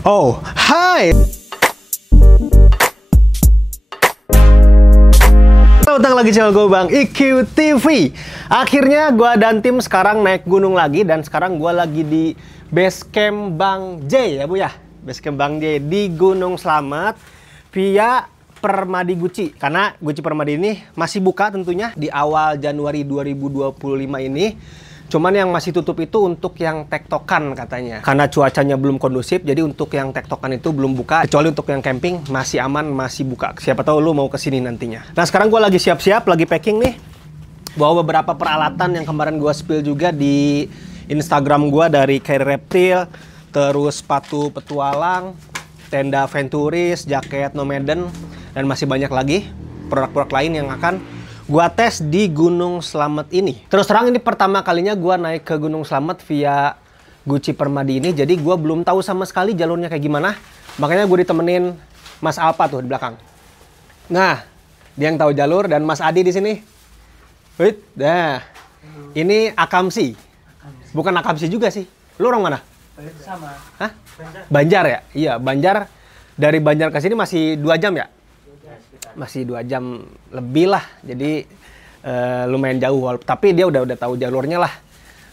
Oh, hai. Datang lagi channel gue Bang IQ TV. Akhirnya gue dan tim sekarang naik gunung lagi dan sekarang gue lagi di base camp Bang J ya Bu ya. Base camp Bang J di Gunung Slamet via Permadi Guci. Karena Guci Permadi ini masih buka tentunya di awal Januari 2025 ini. Cuman yang masih tutup itu untuk yang tektokan katanya. Karena cuacanya belum kondusif, jadi untuk yang tektokan itu belum buka. Kecuali untuk yang camping masih aman, masih buka. Siapa tahu lu mau kesini nantinya. Nah sekarang gue lagi siap-siap, lagi packing nih. Bawa beberapa peralatan yang kemarin gue spill juga di Instagram gue dari Carrier Reptile. Terus sepatu petualang, tenda Venturis, jaket Nomaden, dan masih banyak lagi produk-produk lain yang akan gua tes di Gunung Slamet ini. Terus terang ini pertama kalinya gua naik ke Gunung Slamet via Guci Permadi ini. Jadi gua belum tahu sama sekali jalurnya kayak gimana. Makanya gue ditemenin Mas Alpa tuh di belakang. Nah, dia yang tahu jalur dan Mas Adi di sini. Wait, dah. Ini Akamsi. Bukan Akamsi juga sih. Lu orang mana? Sama. Hah? Banjar ya? Iya, Banjar. Dari Banjar ke sini masih 2 jam ya? Masih 2 jam lebih lah, jadi lumayan jauh, tapi dia udah tahu jalurnya lah.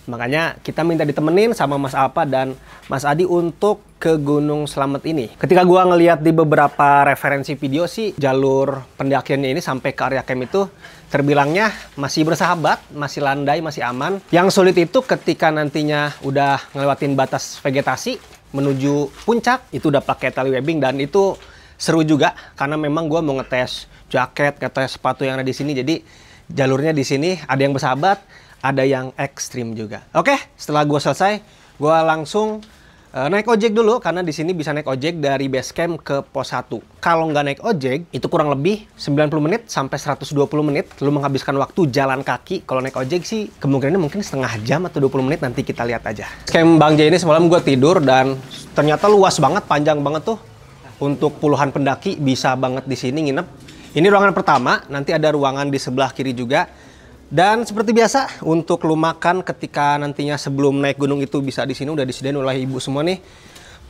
Makanya kita minta ditemenin sama Mas Alpa dan Mas Adi untuk ke Gunung Slamet ini. Ketika gua ngeliat di beberapa referensi video sih, jalur pendakiannya ini sampai ke area camp itu terbilangnya masih bersahabat, masih landai, masih aman. Yang sulit itu ketika nantinya udah ngelewatin batas vegetasi menuju puncak, itu udah pakai tali webbing dan itu seru juga karena memang gue mau ngetes jaket, ngetes sepatu yang ada di sini. Jadi jalurnya di sini ada yang bersahabat, ada yang ekstrim juga. Oke, setelah gue selesai, gue langsung naik ojek dulu karena di sini bisa naik ojek dari base camp ke pos 1. Kalau nggak naik ojek, itu kurang lebih 90 menit sampai 120 menit lu menghabiskan waktu jalan kaki. Kalau naik ojek sih kemungkinannya mungkin setengah jam atau 20 menit, nanti kita lihat aja. Camp Bang J ini semalam gue tidur dan ternyata luas banget, panjang banget tuh. Untuk puluhan pendaki bisa banget di sini nginep. Ini ruangan pertama, nanti ada ruangan di sebelah kiri juga. Dan seperti biasa, untuk lu makan ketika nantinya sebelum naik gunung itu bisa di sini, udah disediain oleh ibu semua nih.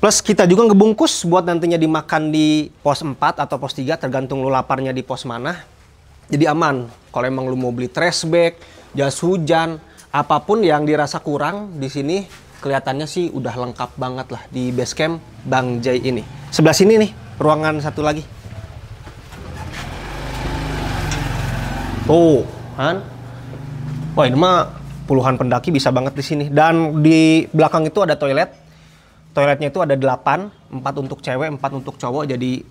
Plus kita juga ngebungkus buat nantinya dimakan di pos 4 atau pos 3, tergantung lu laparnya di pos mana. Jadi aman. Kalau emang lu mau beli trash bag, jas hujan, apapun yang dirasa kurang di sini, kelihatannya sih udah lengkap banget lah di base camp Bang J ini. Sebelah sini nih, ruangan satu lagi. Oh, kan? Wah, ini mah puluhan pendaki bisa banget di sini. Dan di belakang itu ada toilet. Toiletnya itu ada 8, 4 untuk cewek, 4 untuk cowok. Jadi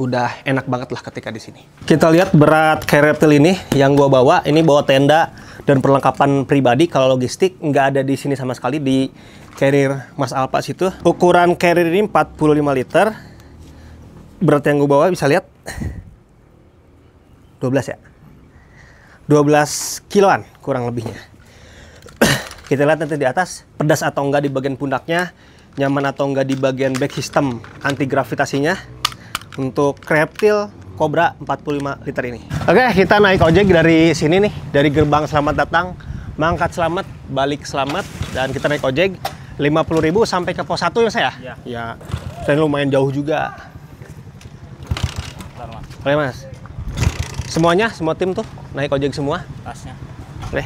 udah enak banget lah ketika di sini. Kita lihat berat Carrier Reptile ini yang gua bawa. Ini bawa tenda dan perlengkapan pribadi. Kalau logistik nggak ada di sini sama sekali di carrier Mas Alpa situ. Ukuran carrier ini 45 liter. Berat yang gue bawa bisa lihat 12 ya. 12 kiloan kurang lebihnya. Kita lihat nanti di atas pedas atau enggak di bagian pundaknya, nyaman atau enggak di bagian back system anti gravitasinya. Untuk Reptile Cobra 45 liter ini. Oke, kita naik ojek dari sini nih, dari gerbang Selamat Datang, mangkat selamat, balik selamat, dan kita naik ojek 50.000 sampai ke pos 1 ya saya? Iya. Ya, dan lumayan jauh juga. Oke Mas. Semuanya, semua tim tuh naik ojek semua? Tasnya. Oke.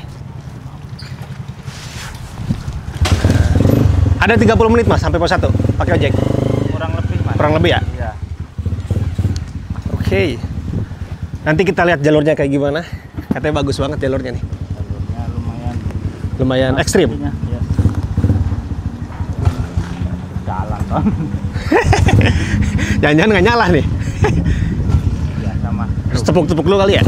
Ada 30 menit Mas sampai pos 1 pakai ojek? Kurang lebih Mas. Kurang lebih ya? Iya. Oke. Nanti kita lihat jalurnya kayak gimana. Katanya bagus banget jalurnya nih. Jalurnya Lumayan ekstrim. Ya. Jalan kan. Jangan-jangan nggak nyala nih. Ya sama. Tepuk-tepuk dulu kali ya.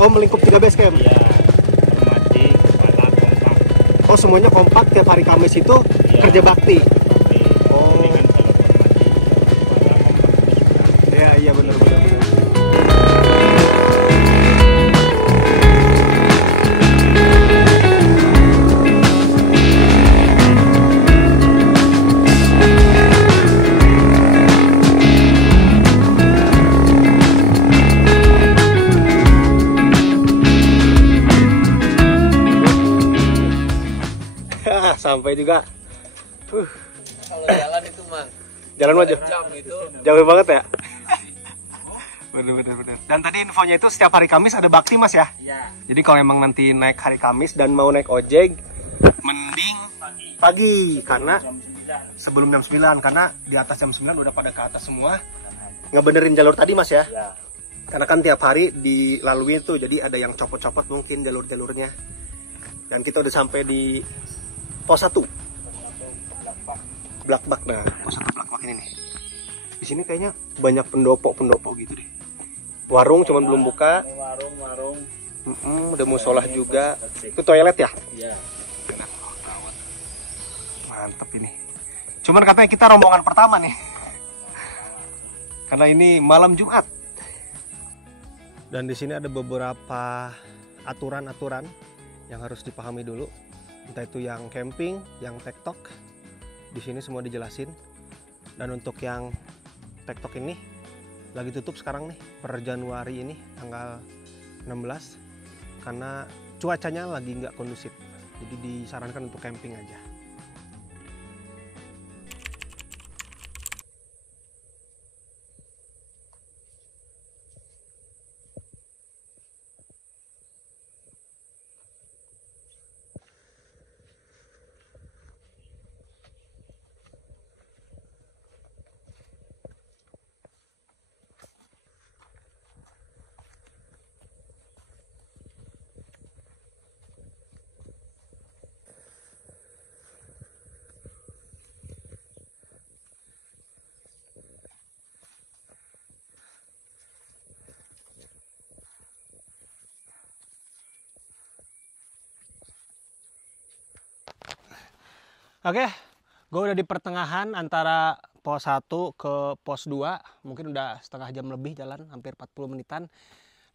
Oh, melingkup 3 base camp. Iya. Permadi, Kepala, Kompak. Oh, semuanya kompak tiap hari Kamis itu Iya. kerja bakti. Oh. Ini kan kalau Permadi, Kepala, Kompak. Iya, iya benar benar. Sampai juga. Kalau jalan itu mah Jalan maju. jam itu. Jauh banget ya. Bener. Dan tadi infonya itu setiap hari Kamis ada bakti Mas ya. Iya. Jadi kalau emang nanti naik hari Kamis dan mau naik ojek, mending pagi karena Jam 9. sebelum jam 9 karena di atas jam 9 udah pada ke atas semua. Ngebenerin jalur tadi Mas ya. Iya. Karena kan tiap hari dilalui itu jadi ada yang copot-copot mungkin jalur-jalurnya. Dan kita udah sampai di pos 1. Blakbak. Nah, pos 1 Blakbak ini nih. Di sini kayaknya banyak pendopo gitu deh. Warung cuman belum buka. Warung. Udah musolah juga. Itu toilet ya? Iya. Mantep ini. Cuman katanya kita rombongan pertama nih. Karena ini malam Jumat. Dan di sini ada beberapa aturan-aturan yang harus dipahami dulu. Entah itu yang camping, yang tektok. Di sini semua dijelasin. Dan untuk yang tektok ini lagi tutup sekarang nih per Januari ini tanggal 16 karena cuacanya lagi nggak kondusif. Jadi disarankan untuk camping aja. Oke, gue udah di pertengahan antara pos 1 ke pos 2. Mungkin udah setengah jam lebih jalan, hampir 40 menitan.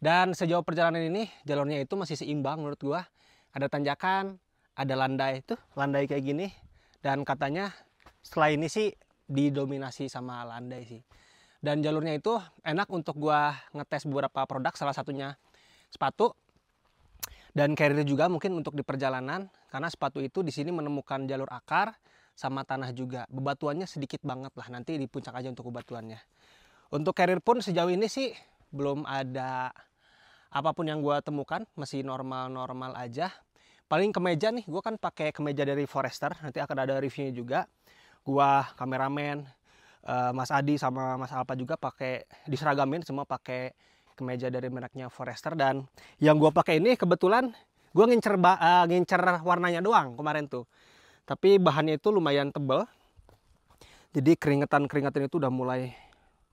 Dan sejauh perjalanan ini, jalurnya itu masih seimbang menurut gue. Ada tanjakan, ada landai, tuh landai kayak gini. Dan katanya setelah ini sih didominasi sama landai sih. Dan jalurnya itu enak untuk gue ngetes beberapa produk, salah satunya sepatu. Dan carrier juga mungkin untuk di perjalanan, karena sepatu itu di sini menemukan jalur akar sama tanah juga. Bebatuannya sedikit banget lah, nanti di puncak aja untuk bebatuannya. Untuk carrier pun sejauh ini sih belum ada apapun yang gue temukan, masih normal-normal aja. Paling kemeja nih, gue kan pakai kemeja dari Forester, nanti akan ada reviewnya juga. Gue, kameramen, Mas Adi sama Mas Alpa juga pakai diseragamin semua pakai kemeja dari mereknya Forester. Dan yang gue pakai ini kebetulan gue ngincer warnanya doang kemarin tuh, tapi bahannya itu lumayan tebal, jadi keringetan itu udah mulai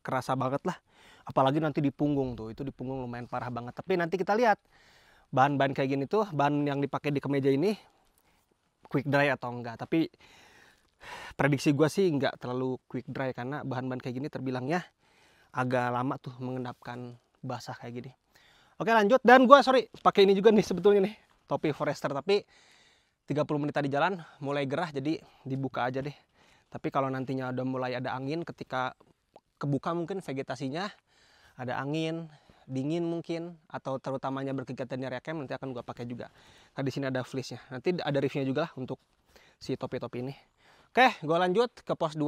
kerasa banget lah, apalagi nanti di punggung tuh, itu di punggung lumayan parah banget. Tapi nanti kita lihat bahan-bahan kayak gini tuh, bahan yang dipakai di kemeja ini quick dry atau enggak. Tapi prediksi gue sih nggak terlalu quick dry karena bahan-bahan kayak gini terbilangnya agak lama tuh mengendapkan basah kayak gini. Oke lanjut, dan gue pakai ini juga nih sebetulnya nih, topi Forester, tapi 30 menit tadi jalan mulai gerah jadi dibuka aja deh. Tapi kalau nantinya udah mulai ada angin, ketika kebuka mungkin vegetasinya ada angin, dingin mungkin, atau terutamanya berkegiatan di area camp, nanti akan gue pakai juga. Nah di sini ada fleece-nya, nanti ada reviewnya juga lah untuk si topi-topi ini. Oke, gue lanjut ke pos 2,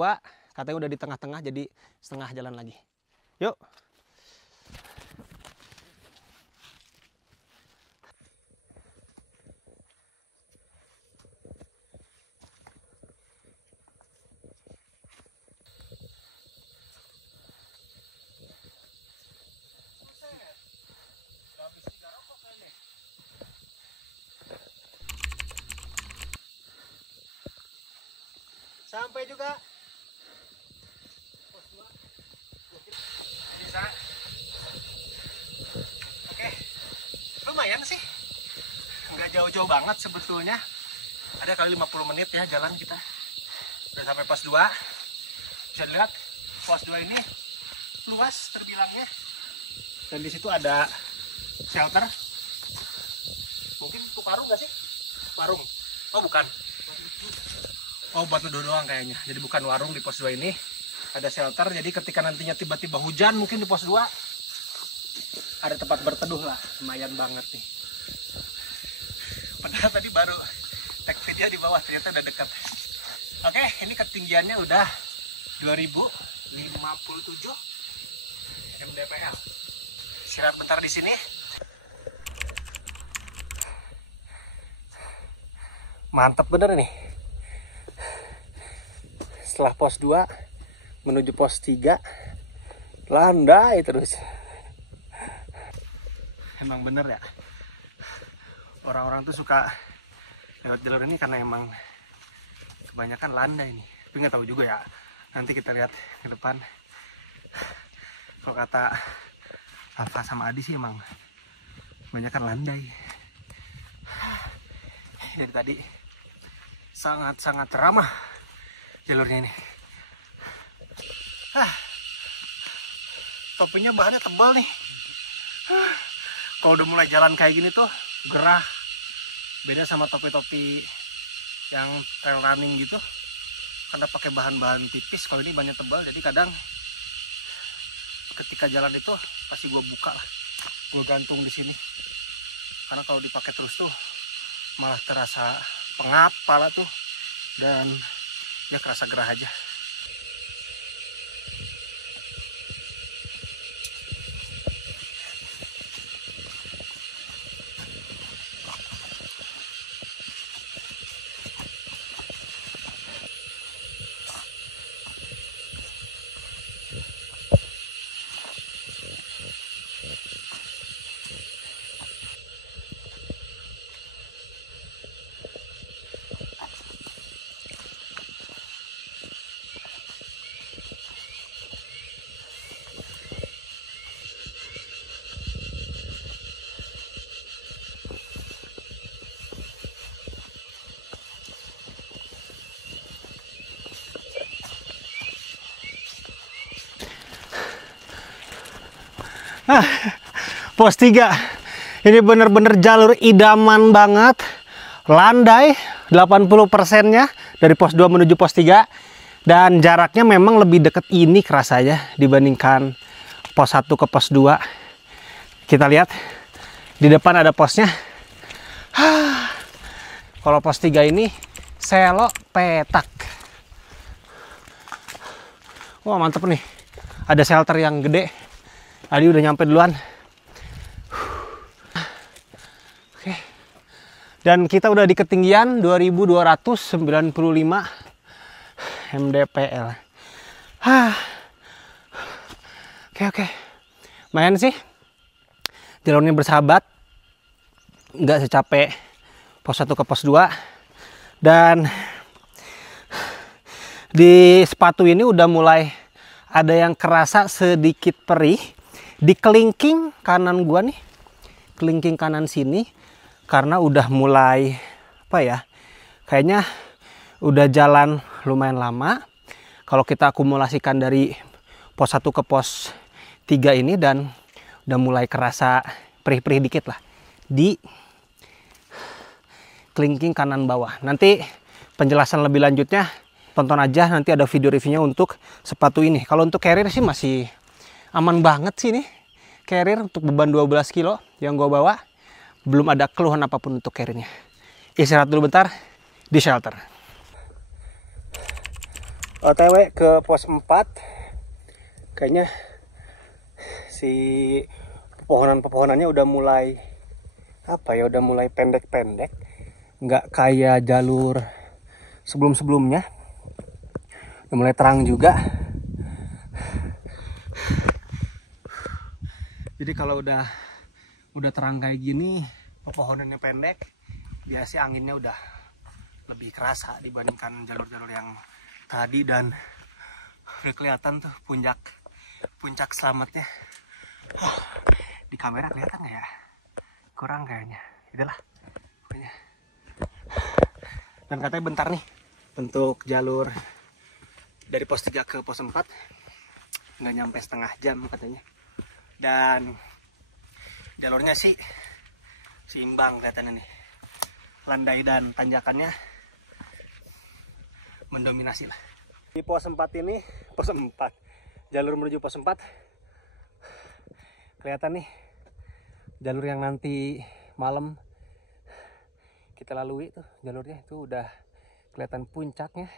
katanya udah di tengah-tengah jadi setengah jalan lagi. Yuk. Sampai juga. Bisa. Oke. jauh-jauh banget sebetulnya. Ada kali 50 menit ya jalan kita. Udah sampai pos 2. Bisa lihat pos 2 ini luas terbilangnya. Dan di situ ada shelter. Mungkin untuk warung nggak sih? Warung. Oh bukan. Oh buat neduh doang kayaknya. Jadi bukan warung di pos 2 ini. Ada shelter. Jadi ketika nantinya tiba-tiba hujan mungkin di pos 2 ada tempat berteduh lah. Lumayan banget nih. Padahal tadi baru tag video di bawah, ternyata udah dekat. Oke, ini ketinggiannya udah 2057 mdpl. Istirahat bentar di sini. Mantap bener nih. Setelah pos 2 menuju pos 3 landai terus. Emang bener ya, orang-orang tuh suka lewat jalur ini karena emang kebanyakan landai nih. Tapi nggak tahu juga ya, nanti kita lihat ke depan. Kalau kata Alfa sama Adi sih emang kebanyakan landai. Dari tadi sangat-sangat ramah jalurnya ini. Topinya bahannya tebal nih. Kalau udah mulai jalan kayak gini tuh gerah. Beda sama topi-topi yang trail running gitu, karena pakai bahan-bahan tipis. Kalau ini banyak tebal, jadi kadang ketika jalan itu pasti gue buka lah, gue gantung di sini. Karena kalau dipakai terus tuh malah terasa pengap pala tuh, dan ya kerasa gerah aja. Pos 3 ini bener-bener jalur idaman banget, landai 80%-nya dari pos 2 menuju pos 3, dan jaraknya memang lebih deket ini kerasanya dibandingkan pos 1 ke pos 2. Kita lihat di depan ada posnya. Kalau pos 3 ini Selo Petak. Wah mantep nih, ada shelter yang gede. Adi udah nyampe duluan. Oke. Dan kita udah di ketinggian 2295 mdpl. Oke. Lumayan sih. Jalurnya bersahabat. Nggak secapek pos 1 ke pos 2. Dan di sepatu ini udah mulai ada yang kerasa sedikit perih. Di kelingking kanan gua nih, kelingking kanan sini, karena udah mulai apa ya, kayaknya udah jalan lumayan lama. Kalau kita akumulasikan dari pos 1 ke pos 3 ini, dan udah mulai kerasa perih-perih dikit lah di kelingking kanan bawah. Nanti penjelasan lebih lanjutnya tonton aja, nanti ada video reviewnya untuk sepatu ini. Kalau untuk carrier sih masih aman banget sih nih. Carrier untuk beban 12 kilo yang gue bawa, belum ada keluhan apapun untuk carriernya. Istirahat dulu bentar di shelter. OTW ke pos 4. Kayaknya si pepohonan-pepohonannya udah mulai apa ya, udah mulai pendek-pendek. Nggak kayak jalur sebelum-sebelumnya. Udah mulai terang juga. Jadi kalau udah terang kayak gini, pepohonannya pendek, biasanya anginnya udah lebih kerasa dibandingkan jalur-jalur yang tadi. Dan udah kelihatan tuh puncak selamatnya. Di kamera kelihatan nggak ya? Kurang kayaknya. Itulah. makanya. Dan katanya bentar nih untuk jalur dari pos 3 ke pos 4 nggak nyampe setengah jam katanya. Dan jalurnya sih seimbang kelihatannya nih. Landai dan tanjakannya mendominasi lah. Di pos 4 ini, pos 4, jalur menuju pos 4 kelihatan nih jalur yang nanti malam kita lalui tuh, jalurnya itu udah kelihatan puncaknya.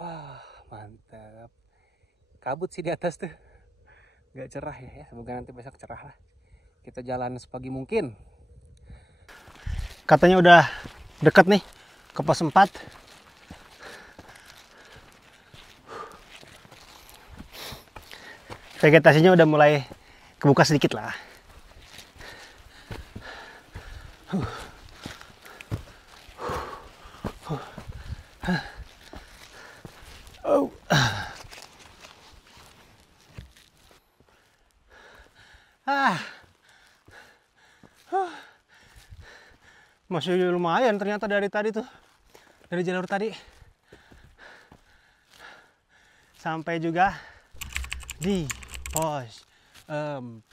Wah, mantap. Kabut sih di atas tuh, nggak cerah ya. Semoga nanti besok cerah lah. Kita jalan sepagi mungkin. Katanya udah deket nih ke pos 4. Vegetasinya udah mulai kebuka sedikit lah. Oh. Masih lumayan ternyata dari tadi tuh, dari jalur tadi sampai juga di pos 4.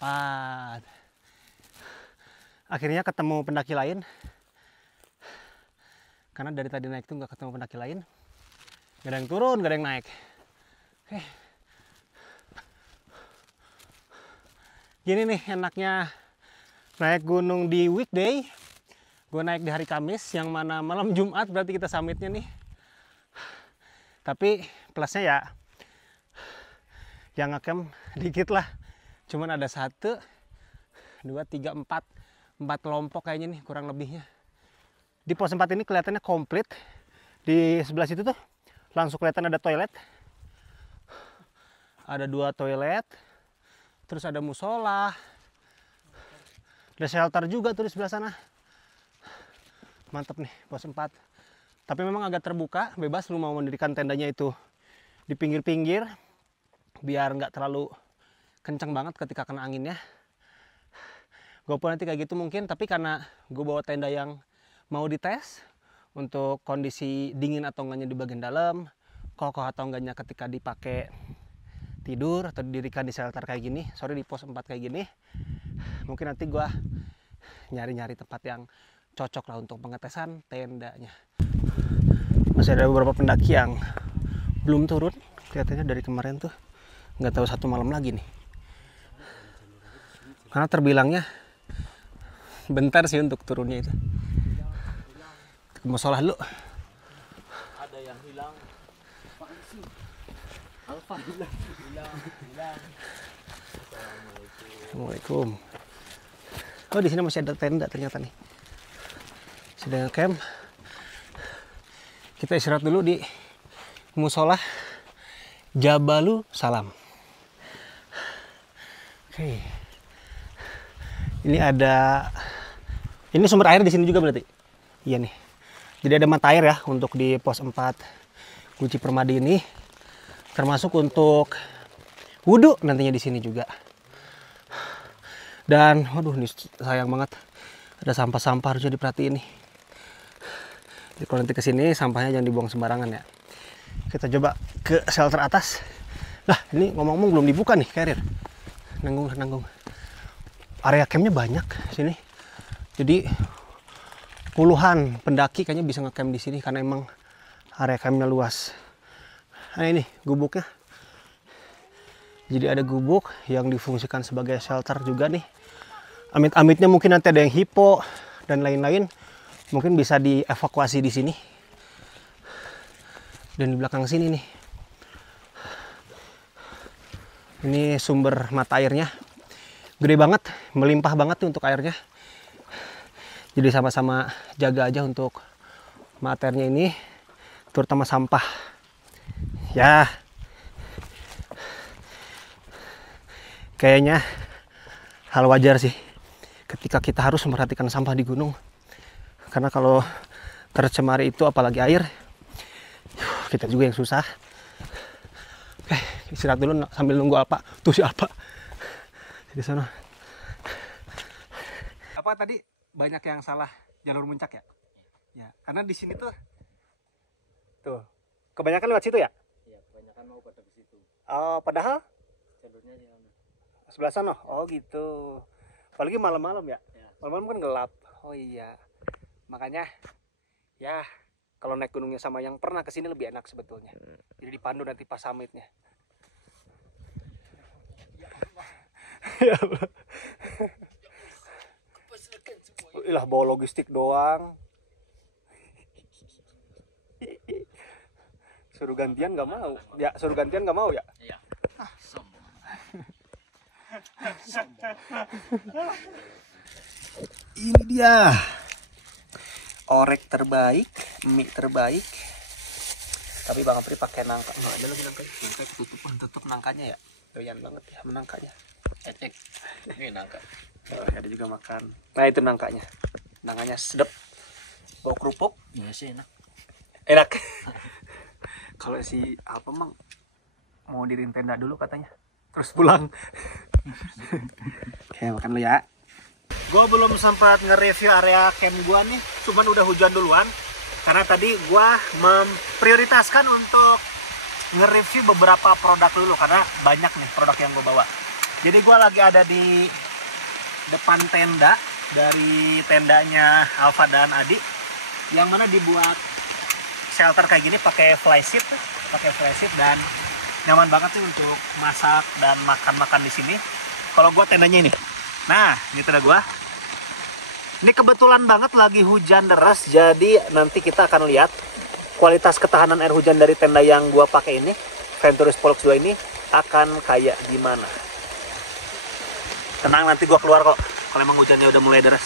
Akhirnya ketemu pendaki lain, karena dari tadi naik tuh nggak ketemu pendaki lain. Gak ada yang turun, gak ada yang naik. Oke. Gini nih enaknya naik gunung di weekday. Gue naik di hari Kamis, yang mana malam Jumat berarti kita summitnya nih. Tapi plusnya ya yang ngecamp dikit lah. Cuman ada 1, 2, 3, 4 kelompok kayaknya nih kurang lebihnya. Di pos 4 ini kelihatannya komplit. Di sebelah situ tuh langsung kelihatan ada toilet. Ada 2 toilet. Terus ada musola. Ada shelter juga tuh di sebelah sana. Mantap nih pos 4. Tapi memang agak terbuka, bebas lu mau mendirikan tendanya itu di pinggir-pinggir biar nggak terlalu kencang banget ketika kena anginnya. Gue pun nanti kayak gitu mungkin, tapi karena gue bawa tenda yang mau dites untuk kondisi dingin atau enggaknya di bagian dalam, kokoh atau enggaknya ketika dipakai tidur atau didirikan di shelter kayak gini, sorry di pos 4 kayak gini, mungkin nanti gue nyari-nyari tempat yang cocok lah untuk pengetesan tendanya. Masih ada beberapa pendaki yang belum turun, kelihatannya dari kemarin tuh nggak tahu 1 malam lagi nih. Karena terbilangnya bentar sih untuk turunnya itu. Musola dulu. Ada yang hilang. Alfa hilang. Assalamualaikum. Oh, di sini masih ada tenda ternyata nih. Sedang camp. Kita istirahat dulu di musola Jabalu Salam. Oke. Ini ada, ini sumber air di sini juga berarti. Iya nih. Jadi ada mata air ya untuk di pos 4 Guci Permadi ini. Termasuk untuk wudhu nantinya di sini juga. Dan waduh ini sayang banget. Ada sampah-sampah harusnya diperhatiin nih. Jadi kalau nanti kesini sampahnya jangan dibuang sembarangan ya. Kita coba ke shelter atas. Lah ini ngomong-ngomong belum dibuka nih carrier. Nanggung. Area campnya banyak sini. Jadi puluhan pendaki kayaknya bisa ngecamp di sini karena emang area campnya luas. Nah ini gubuknya. Jadi ada gubuk yang difungsikan sebagai shelter juga nih. Amit-amitnya mungkin nanti ada yang hipo dan lain-lain, mungkin bisa dievakuasi di sini. Dan di belakang sini nih. Ini sumber mata airnya. Gede banget, melimpah banget nih untuk airnya. Jadi sama-sama jaga aja untuk materinya ini, terutama sampah. Ya, kayaknya hal wajar sih ketika kita harus memperhatikan sampah di gunung. Karena kalau tercemar itu apalagi air, kita juga yang susah. Oke, istirahat dulu sambil nunggu Alpa. Tuh si Alpa di sana. Apa tadi? Banyak yang salah jalur muncak ya. Ya, karena di sini tuh kebanyakan lewat situ ya. Iya, kebanyakan mau pada ke situ. Oh, padahal Jalurnya di sana. sebelah sana. Oh gitu. Apalagi malam-malam ya. Ya. Malam-malam kan gelap. Oh iya. Makanya ya kalau naik gunungnya sama yang pernah kesini lebih enak sebetulnya. Jadi dipandu nanti pas summitnya. Ya Allah. Ilah bawa logistik doang. Suruh gantian nggak mau. Ya suruh gantian nggak mau ya. Iya. Sombong. Ini dia orek terbaik, mie terbaik. Tapi Bang Apri pakai nangka. Nggak ada lagi nangka. Nangka tutup nangkanya ya. Doyan banget ya nangkanya. Ecek. Ini nangka. Oh, ada juga makan. Nah itu nangkanya. Nangkanya sedap. Bau kerupuk. Iya sih enak. Enak. Kalau si apa Mang mau diriin tenda dulu katanya. Terus pulang. Oke makan dulu ya. Gue belum sempat nge-review area camp gue nih, cuman udah hujan duluan. Karena tadi gue memprioritaskan untuk nge-review beberapa produk dulu, karena banyak nih produk yang gue bawa. Jadi gue lagi ada di depan tenda, dari tendanya Alfa dan Adi, yang mana dibuat shelter kayak gini pakai flysheet dan nyaman banget sih untuk masak dan makan-makan di sini. Kalau gue tendanya ini. Nah, ini tenda gua. Ini kebetulan banget lagi hujan deras, jadi nanti kita akan lihat kualitas ketahanan air hujan dari tenda yang gua pakai ini, Venturis Pollux 2 ini akan kayak gimana. Tenang, nanti gua keluar kok kalau emang hujannya udah mulai deras.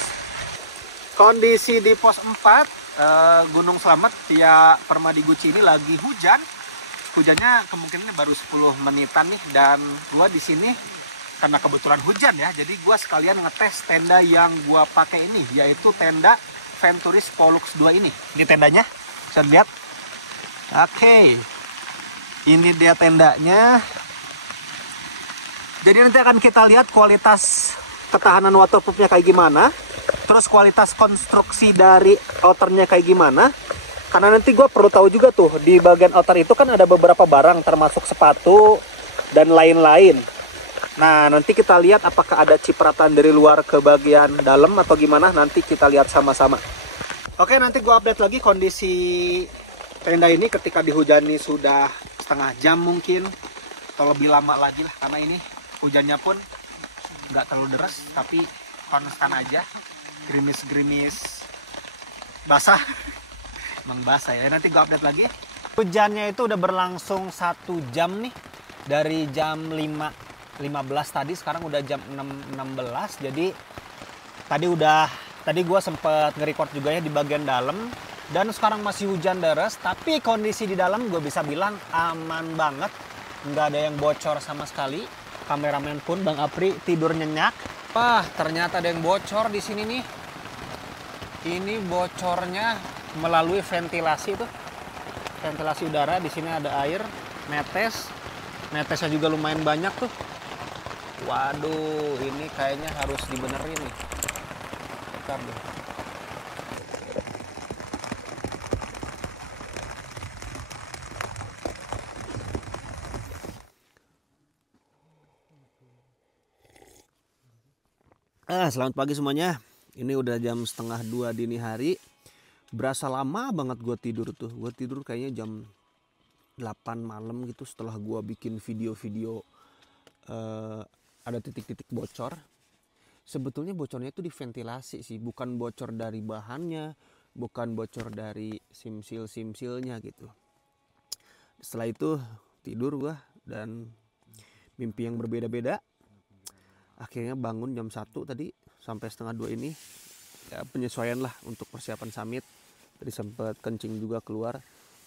Kondisi di pos 4 Gunung Slamet via Permadi Guci ini lagi hujan. Hujannya kemungkinan baru 10 menitan nih, dan gua di sini karena kebetulan hujan ya, jadi gua sekalian ngetes tenda yang gua pakai ini, yaitu tenda Venturis Pollux 2 ini. Ini tendanya, bisa lihat. Oke, ini dia tendanya. Jadi nanti akan kita lihat kualitas ketahanan waterproofnya kayak gimana, terus kualitas konstruksi dari outernya kayak gimana. Karena nanti gua perlu tahu juga tuh, di bagian outer itu kan ada beberapa barang termasuk sepatu dan lain-lain. Nah, nanti kita lihat apakah ada cipratan dari luar ke bagian dalam atau gimana, nanti kita lihat sama-sama. Oke, nanti gua update lagi kondisi tenda ini ketika dihujani sudah setengah jam mungkin, atau lebih lama lagi lah, karena ini hujannya pun nggak terlalu deras, tapi konstan aja, gerimis-gerimis basah. Emang basah ya, nanti gua update lagi. Hujannya itu udah berlangsung 1 jam nih, dari jam 5.15 tadi, sekarang udah jam 6.16. Jadi tadi gue sempet nge-record juga ya di bagian dalam, dan sekarang masih hujan deras, tapi kondisi di dalam gue bisa bilang aman banget, nggak ada yang bocor sama sekali. Kameramen pun Bang Apri tidur nyenyak. Wah, ternyata ada yang bocor di sini nih. Ini bocornya melalui ventilasi tuh, ventilasi udara. Di sini ada air netesnya juga lumayan banyak tuh. Waduh, ini kayaknya harus dibenerin nih. Bentar deh. Selamat pagi semuanya. Ini udah jam 1:30 dini hari. Berasa lama banget gue tidur tuh. Gue tidur kayaknya jam 8 malam gitu, setelah gue bikin video-video ada titik-titik bocor. Sebetulnya bocornya itu di ventilasi sih, bukan bocor dari bahannya, bukan bocor dari simsil-simsilnya gitu. Setelah itu tidur gua dan mimpi yang berbeda-beda. Akhirnya bangun jam 1 tadi sampai 1:30 ini. Ya penyesuaian lah untuk persiapan summit. Tadi sempat kencing juga keluar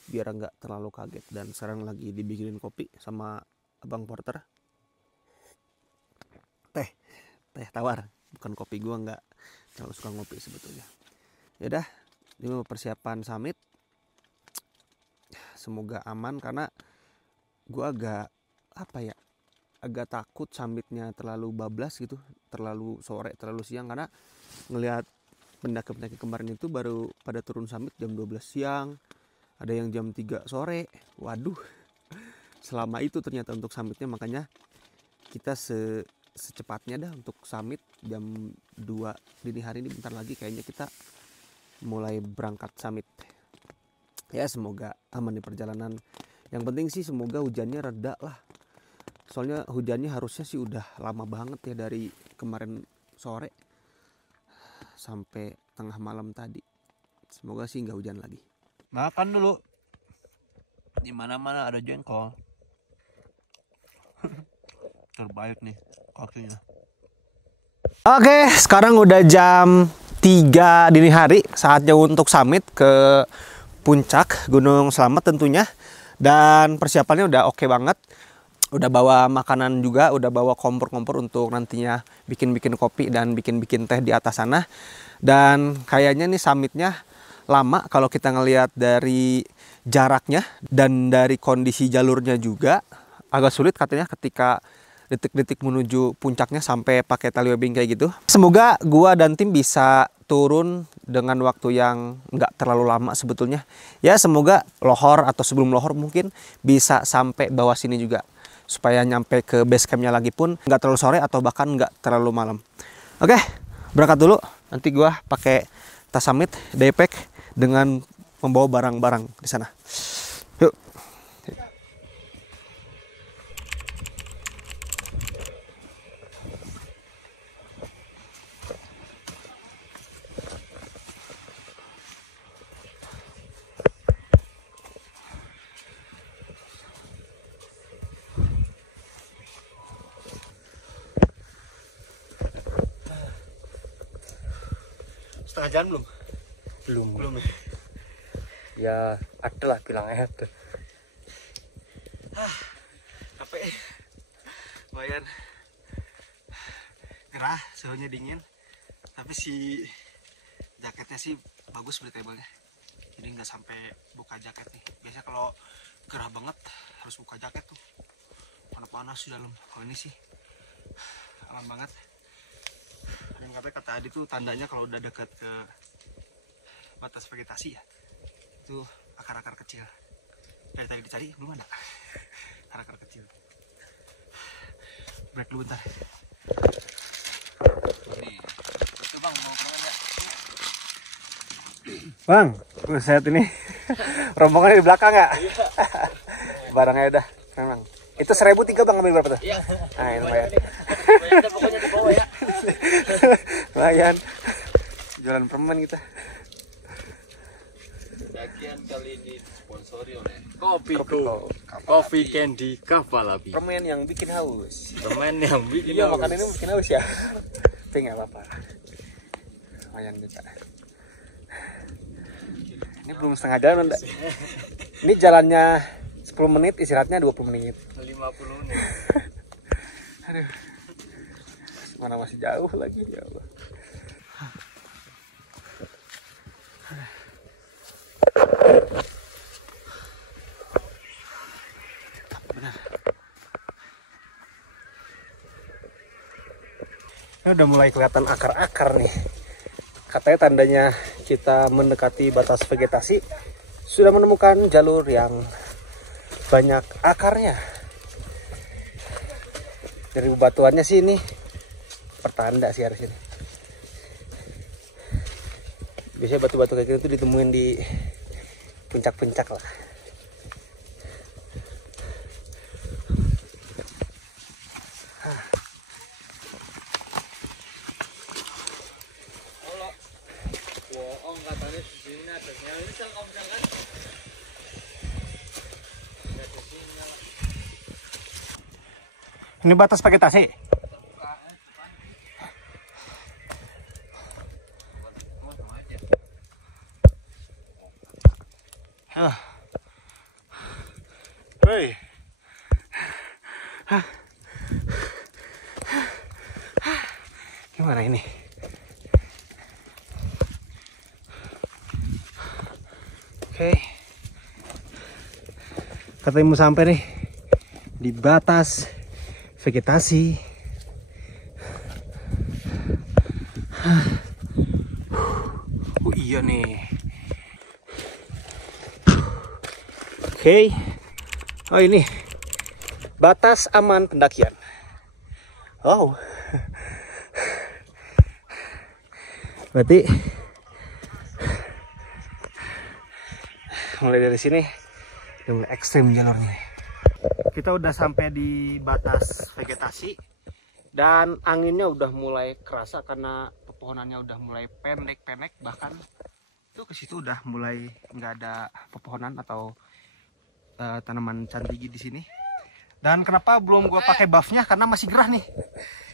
biar nggak terlalu kaget, dan sekarang lagi dibikinin kopi sama Abang Porter. Teh tawar, bukan kopi. Gua nggak terlalu suka ngopi sebetulnya. Yaudah, ini mau persiapan summit. Semoga aman, karena gua agak takut summitnya terlalu bablas gitu, terlalu sore, terlalu siang, karena ngelihat pendaki-pendaki kemarin itu baru pada turun summit jam 12 siang, ada yang jam 3 sore. Waduh, selama itu ternyata untuk summitnya, makanya kita secepatnya dah untuk summit jam 2 dini hari ini. Bentar lagi kayaknya kita mulai berangkat summit. Ya semoga aman di perjalanan. Yang penting sih semoga hujannya reda lah. Soalnya hujannya harusnya sih udah lama banget ya, dari kemarin sore sampai tengah malam tadi. Semoga sih nggak hujan lagi. Makan dulu. Di mana-mana ada jengkol. Terbaik nih kopinya. Oke, sekarang udah jam 3 dini hari. Saatnya untuk summit ke puncak Gunung Slamet tentunya. Dan persiapannya udah oke banget. Udah bawa makanan juga, udah bawa kompor-kompor untuk nantinya bikin-bikin kopi dan bikin-bikin teh di atas sana. Dan kayaknya nih summitnya lama kalau kita ngelihat dari jaraknya dan dari kondisi jalurnya juga. Agak sulit katanya ketika detik-detik menuju puncaknya sampai pakai tali webbing kayak gitu. Semoga gua dan tim bisa turun dengan waktu yang nggak terlalu lama sebetulnya. Ya semoga lohor atau sebelum lohor mungkin bisa sampai bawah sini juga. Supaya nyampe ke base campnya lagi pun nggak terlalu sore atau bahkan nggak terlalu malam. Oke, berangkat dulu. Nanti gua pakai tas summit, daypack dengan membawa barang-barang di sana. Yuk. Setengah jam belum? Belum ya? Ya, ada lah bilangnya ada. Capek. Lumayan gerah, suhunya dingin. Tapi si jaketnya sih bagus breathable-nya. Jadi nggak sampai buka jaket nih. Biasanya kalau gerah banget harus buka jaket tuh. Panas-panas di dalam. Kalau ini sih aman banget. Dan katanya kata Adi tuh tandanya kalau udah dekat ke batas vegetasi ya, itu akar-akar kecil. Dari tadi dicari belum ada akar-akar kecil. Break dulu bentar. Nih, itu bang mau kemana ya? Bang, buset ini rombongannya di belakang ya? Barangnya udah memang. Itu 1.003 bang, ambil berapa tuh? Iya. Nah, ini lumayan. Lumayan pokoknya di bawah ya. Lumayan. Jualan permen kita. Bagian kali ini disponsori oleh Kopi Candy Kapalabi. Permen yang bikin haus. Permen yang bikin Iya, makan ini bikin haus ya. Tapi nggak apa-apa. Lumayan juga. Ini belum setengah jalan, enggak? Ini jalannya 10 menit, istirahatnya 20 menit. 50 nih. Aduh. Mana masih jauh lagi, ya Allah. Benar. Ini udah mulai kelihatan akar-akar nih. Katanya tandanya kita mendekati batas vegetasi. Sudah menemukan jalur yang banyak akarnya. Dari bebatuannya sih ini pertanda sih harus ini. Biasanya batu-batu kayak gitu ditemuin di puncak-puncak lah. Bohong katanya di sini ada sinyal. Ini Telkomsel kan? Ada sinyal. Ini batas vegetasi. Hei. Gimana ini? Oke. Katanya mau sampai nih di batas vegetasi. Iya nih. Oke. Oh ini batas aman pendakian. Oh. Berarti mulai dari sini udah mulai ekstrim jalurnya. Kita udah sampai di batas vegetasi dan anginnya udah mulai kerasa karena pepohonannya udah mulai pendek-pendek, bahkan itu ke situ udah mulai nggak ada pepohonan atau tanaman cantigi di sini. Dan kenapa belum gua pakai buffnya? Karena masih gerah nih.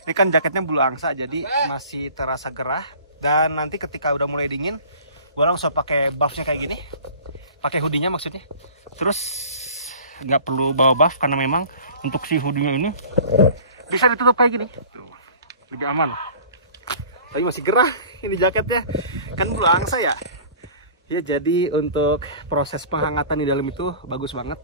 Ini kan jaketnya bulu angsa, jadi masih terasa gerah. Dan nanti ketika udah mulai dingin, gua langsung pakai buffnya kayak gini, pakai hoodie-nya maksudnya. Terus nggak perlu bawa buff karena memang untuk si hoodie-nya ini bisa ditutup kayak gini. Tuh, lebih aman. Tapi masih gerah ini jaketnya, kan bulu angsa ya. Ya jadi untuk proses penghangatan di dalam itu bagus banget.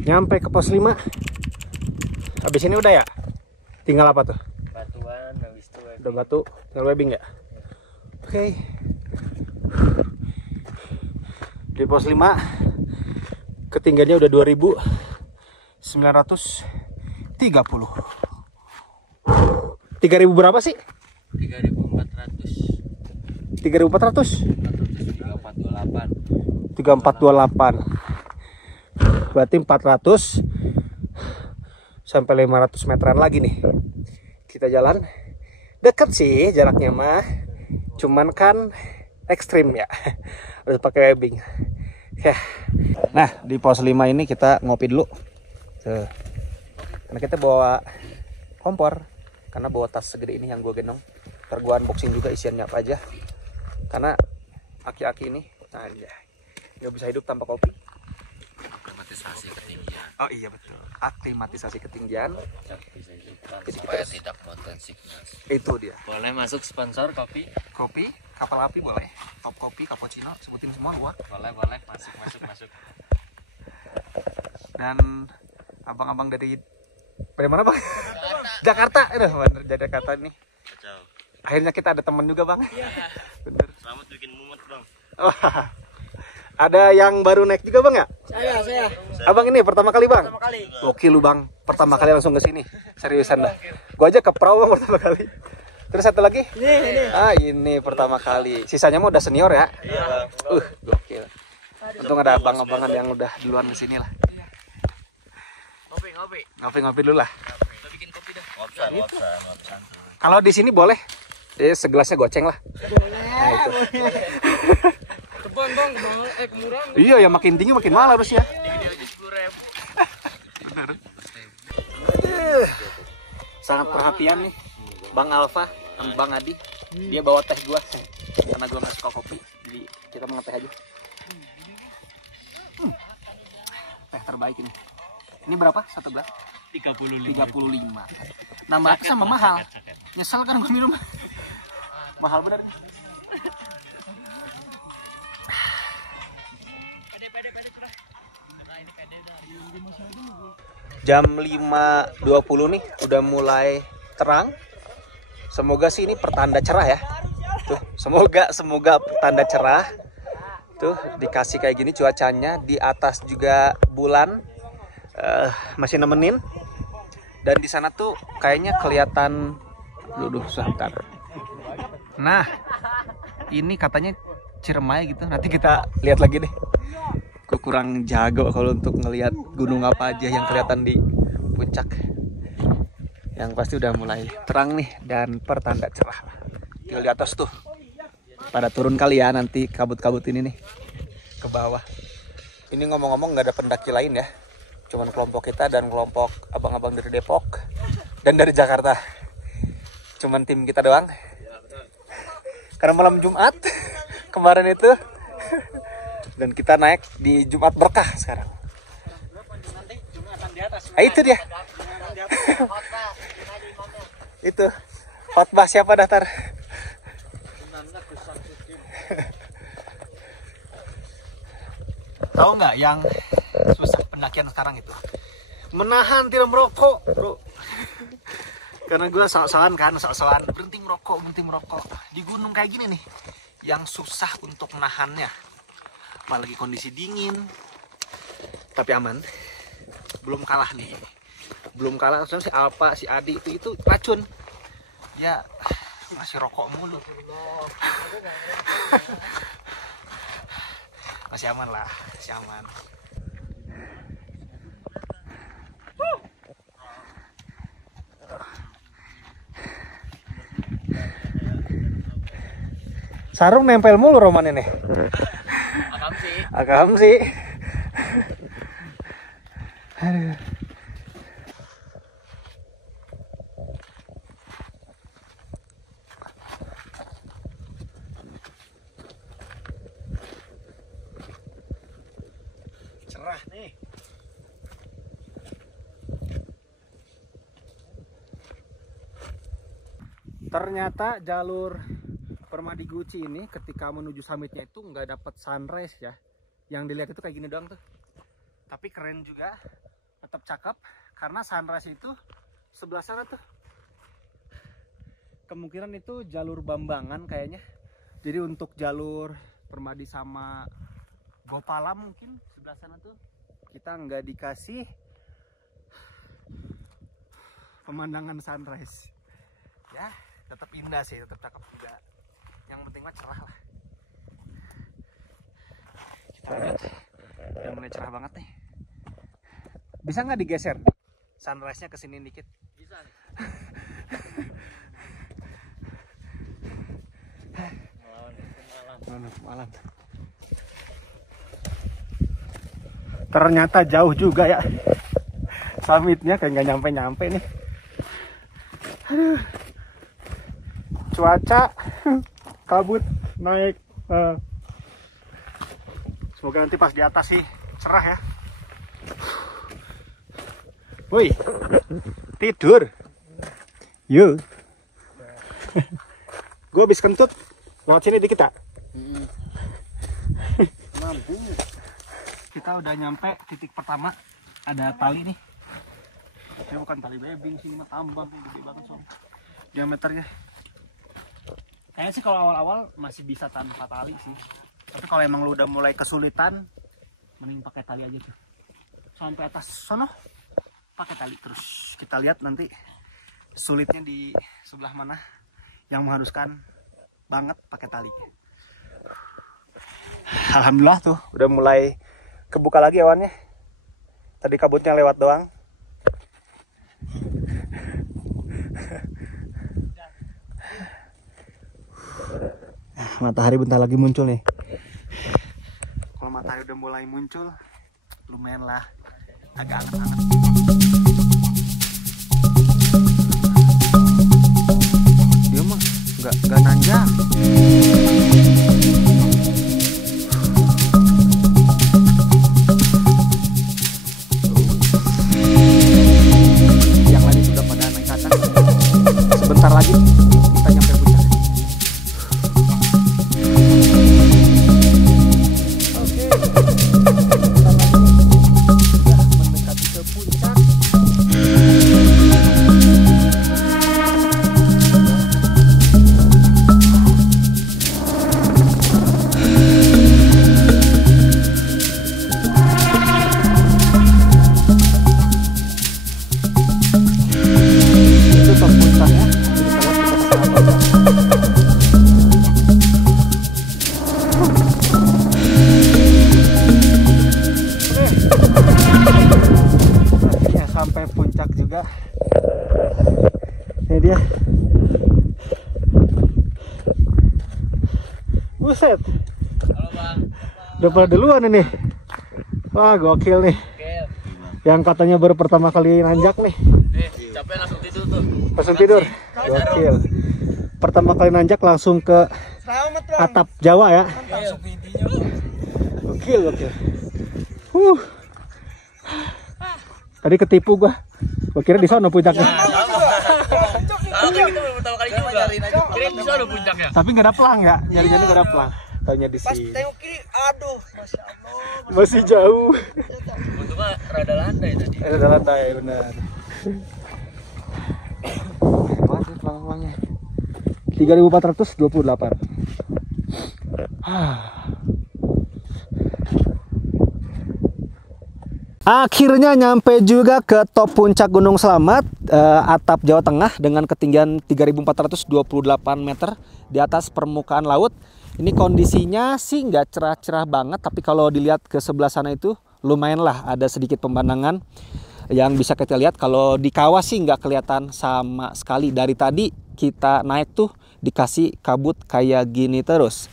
Nyampe ke pos 5. Habis ini udah ya? Tinggal apa tuh? Batuan, habis itu Udah batu, tinggal webbing ya? Oke. Di pos 5 ketinggiannya udah 2.930. 3.000 berapa sih? 3.400. 3.400? 3428. 3428. Berarti 400 sampai 500 meteran lagi nih kita jalan. Deket sih jaraknya mah, cuman kan ekstrim ya, harus pakai webbing ya. Nah di pos 5 ini kita ngopi dulu tuh. Karena kita bawa kompor, karena bawa tas segede ini yang gue gendong. Ntar gue unboxing juga isiannya apa aja, karena aki-aki ini aja nggak bisa hidup tanpa kopi. Aklimatisasi ketinggian. Oh iya betul, aklimatisasi ketinggian Supaya tidak motion sickness. itu dia. Boleh masuk sponsor kopi? Kopi kapal api boleh, top kopi, cappuccino, sebutin semua gua. Boleh, masuk. Dan abang-abang dari mana bang? Jakarta. Aduh bener dari Jakarta nih. Akhirnya kita ada teman juga bang. Bener. Selamat bikin mumet bang. Wah, ada yang baru naik juga bang ya? Saya. Abang ini pertama kali bang? Pertama kali. Oke lu bang, pertama kali langsung ke sini. Seriusan dah. Gua aja ke perahu bang pertama kali. Terus satu lagi? Ini. Ah ini pertama kali. Sisanya mah udah senior ya? Iya. Gokil. Untung ada abang-abangan yang udah duluan ke sini lah. Ngopi-ngopi dulu lah. Kita bikin kopi dah. Wapsan. Kalau di sini boleh. Segelasnya goceng lah. Nah, itu. Tepan bang, kemurah. Iya ya makin tinggi makin mahal harusnya. Sangat perhatian nih Bang Alfa sama Bang Adi. Dia bawa teh gua karena gua nggak suka kopi, jadi kita mau teh aja. Teh terbaik ini. Ini berapa satu gelas? 35. Nambah sama mahal. Nyesel kan gua minum. Mahal bener. Jam 5.20 nih udah mulai terang. Semoga sih ini pertanda cerah ya. Tuh, semoga pertanda cerah. Tuh dikasih kayak gini cuacanya, di atas juga bulan masih nemenin. Dan di sana tuh kayaknya kelihatan sebentar. Nah, ini katanya Ciremai gitu. Nanti kita lihat lagi deh. Gue kurang jago kalau untuk ngelihat gunung apa aja yang kelihatan di puncak. Yang pasti udah mulai terang nih dan pertanda cerah. Tinggal di atas tuh. pada turun kali ya nanti kabut-kabut ini nih ke bawah. Ini ngomong-ngomong nggak ada pendaki lain ya, cuman kelompok kita dan kelompok abang-abang dari Depok dan dari Jakarta. Cuman tim kita doang. Karena malam Jumat kemarin itu dan kita naik di Jumat berkah sekarang. Itu dia. Itu khotbah siapa daftar? Tahu nggak yang susah pendakian sekarang itu? Menahan tidak merokok, bro. Karena gue sok-sokan berhenti merokok. Di gunung kayak gini nih, yang susah untuk menahannya. Apalagi kondisi dingin, tapi aman. Belum kalah nih. Soalnya si Alpa, si Adi itu racun. Ya masih rokok mulu. Masih aman lah, masih aman. Sarung nempel mulu Roman ini. Agam sih. Aduh. Cerah nih. Ternyata jalur Permadi Guci ini ketika menuju summitnya itu nggak dapat sunrise ya. Yang dilihat itu kayak gini doang tuh. Tapi keren juga, tetap cakep karena sunrise itu sebelah sana tuh. Kemungkinan itu jalur Bambangan kayaknya. Jadi untuk jalur Permadi sama Gopala mungkin sebelah sana tuh kita nggak dikasih pemandangan sunrise. Ya, tetap indah sih, tetap cakep juga. Yang penting mah cerah lah. Kita lanjut. Udah mulai cerah banget nih. Bisa nggak digeser sunrise-nya ke sini dikit? Bisa nih. Malam. Ternyata jauh juga ya. Summitnya kayak nggak nyampe-nyampe nih. Cuaca kabut naik. Semoga nanti pas di atas sih cerah ya. Woi, tidur. Yuk. Gue habis kentut. Lewat sini dikit tak? Mampu. Kita udah nyampe titik pertama. Ada tali nih. Ini bukan tali webbing sih, mah tambang nih, gede banget soalnya. Diameternya. Kayaknya sih kalau awal-awal masih bisa tanpa tali sih. Tapi kalau emang lu udah mulai kesulitan, mending pakai tali aja tuh. Sampai atas sono pakai tali terus. Kita lihat nanti sulitnya di sebelah mana yang mengharuskan banget pakai tali. Alhamdulillah tuh udah mulai kebuka lagi awannya. Tadi kabutnya lewat doang. Matahari bentar lagi muncul nih. Kalau matahari udah mulai muncul, lumayan lah agak anget-anget. Dia mah nggak nanjak. Yang lain sudah pada naik ke atas. Sebentar lagi kita nyampe puncak. Oke. Sebentar lagi sudah mendekati ke puncak. Itu top puncaknya. Nanti kita lihat kita kesana apa. Akhirnya sampai puncak juga. Ini dia. Buset. Halo bang. Udah pada duluan ini. Wah, gokil nih. Oke. Yang katanya baru pertama kali nanjak nih. Capek langsung tidur tuh. Langsung tidur. Gokil. Pertama kali nanjak langsung ke atap Jawa ya. Gokil, gokil. Tadi ketipu gua. Gua kira di sana puncaknya. Kita baru pertama kali juga. Kira bisa ada puncaknya. Tapi nggak ada pelang ya. Nyari-nyari nggak ada pelang. Taunya di sini. Tengok kiri, aduh, masya Allah. Masih jauh. Untungnya rada landai tadi. Ada lantai benar. Masih pelang-pelangnya. 3.428. Akhirnya nyampe juga ke top puncak Gunung Slamet, atap Jawa Tengah dengan ketinggian 3.428 meter di atas permukaan laut. Ini kondisinya sih nggak cerah-cerah banget, tapi kalau dilihat ke sebelah sana itu lumayan lah, ada sedikit pemandangan yang bisa kita lihat. Kalau di kawah sih nggak kelihatan sama sekali. Dari tadi kita naik tuh dikasih kabut kayak gini terus.